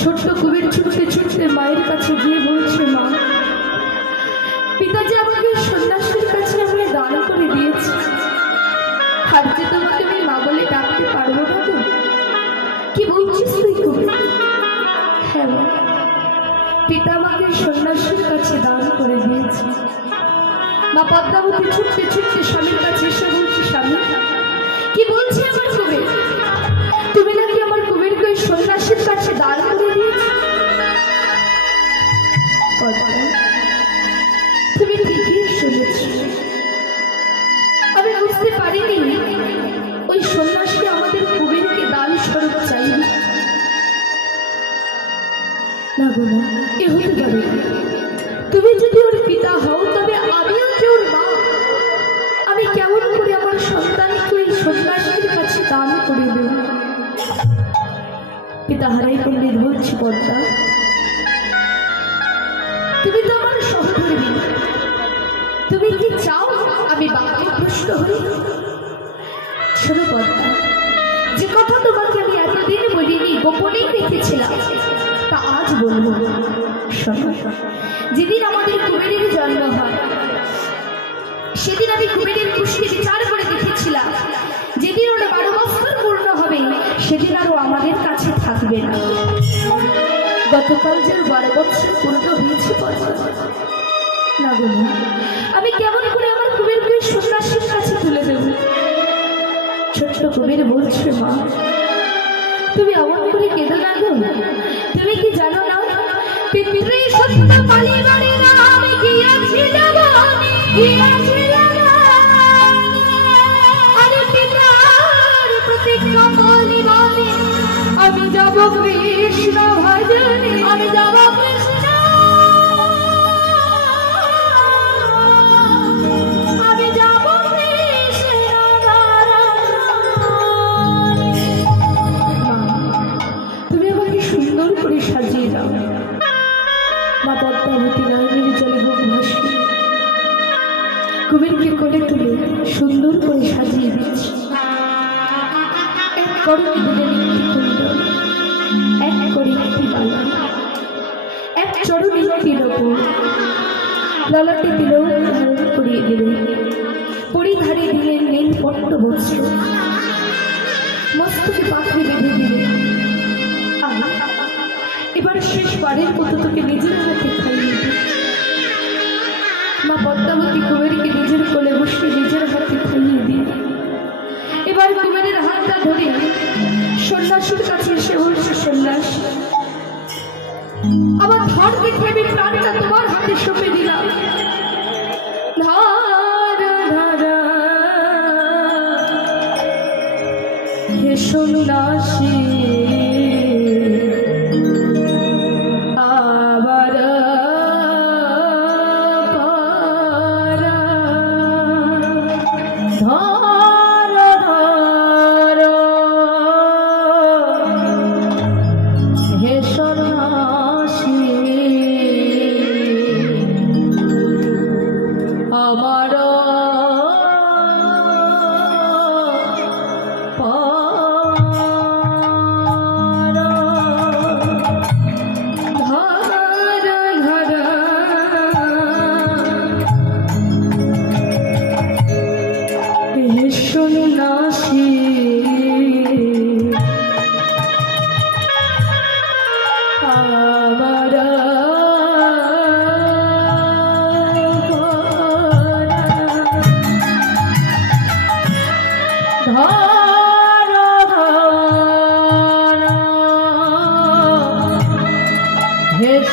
ছোট্ট কুবের ছুটতে ছুটতে মায়ের কাছে গিয়ে বলছে, মা, পিতাজি আমাকে সন্ন্যাসীর কাছে আমাকে দান করে দিয়েছে। আর যে তোমাকে আমি মা বলে ডাকতে পারব না তো, কি বলছিস তুই কুবের হ্যাঁ মা, পিতা আমাকে সন্ন্যাসীর কাছে দান করে দিয়েছে। মা, পদ্মাবতী ছুটতে ছুটতে স্বামীর কাছে এসে আমি বুঝতে পারিনি, ওই সন্ন্যাসী আমাদের কুবেরকে দান স্বরূপ চাইবে। না গো এ হতে পারে। তুমি যদি ওর পিতা হও, তবে আমিও যে ওর মা। আমি কেমন করে আমার সন্তানকে এই সন্ন্যাসীর কাছে দান করে দেব পিতা হারাই পণ্ডিত তুমি কি চাও আমি বাক্যে প্রশ্ন হই শোনো পদ্মা যে কথা তোমাকে আমি এতদিন বলিনি, গোপনেই রেখেছিলাম তা আজ বলব। শোনো, যেদিন আমাদের কুবেরের জন্ম হয়, সেদিন আমি কুবেরের পুষ্টি বিচার করে দেখেছিলাম, যেদিন ওটা বারো বছর পূর্ণ হবে, সেদিন আরও আমাদের কাছে থাকবে না। গতকাল যে ওর বারো বছর পূর্ণ হয়েছে না। আমি কেমন করে আমার কুবেরকে ওই সন্ন্যাসীর কাছে তুলে দেব ছোট্ট কুবের বলছে, মা, তুমি এমন করে কেঁদো না তুমি কি জানো না? পিতৃ সত্য পালিবারে করে সাজিয়ে দাও। মা পদ্মাবতী নয়নের জলে হোক ভাসবে কুবেরকে কোলে তুলে সুন্দর করে সাজিয়ে দিচ্ছি। এক করণে দিলেন একটি এক করে একটি বালা। এক চরণে তিলপুর ললাটে তিলক ধারণ করিয়ে দিলেন পরিধারে দিলেন নীল পট্ট বস্ত্র মস্তকে পাখি বেঁধে দিলেন। এবার শেষবারের মতো তোকে নিজের হাতে খাইয়ে মা পদ্মাবতী কুবেরকে নিজের কোলে বসে নিজের হাতে খাইয়ে দিই। এবার কুবেরের হাতটা ধরে সন্ন্যাসীর কাছে এসে বলছে, সন্ন্যাস, আমার ধর দেখে আমি প্রাণটা তোমার হাতে সঁপে দিলাম। ধর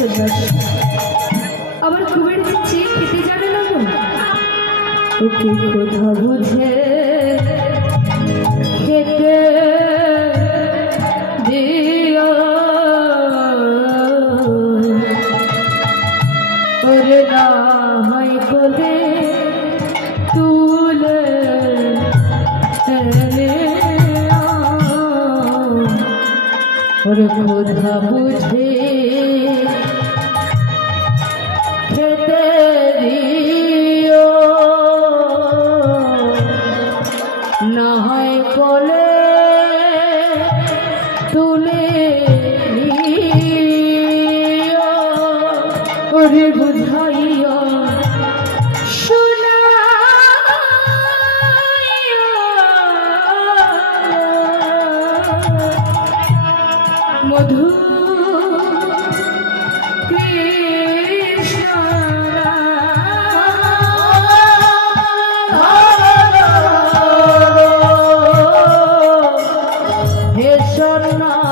ভালোবাসি আমার খুবের ইচ্ছে খেতে না তো। ওকে কথা বুঝে খেতে না বুঝে পরে বুঝাইয়া মধু হে সন্না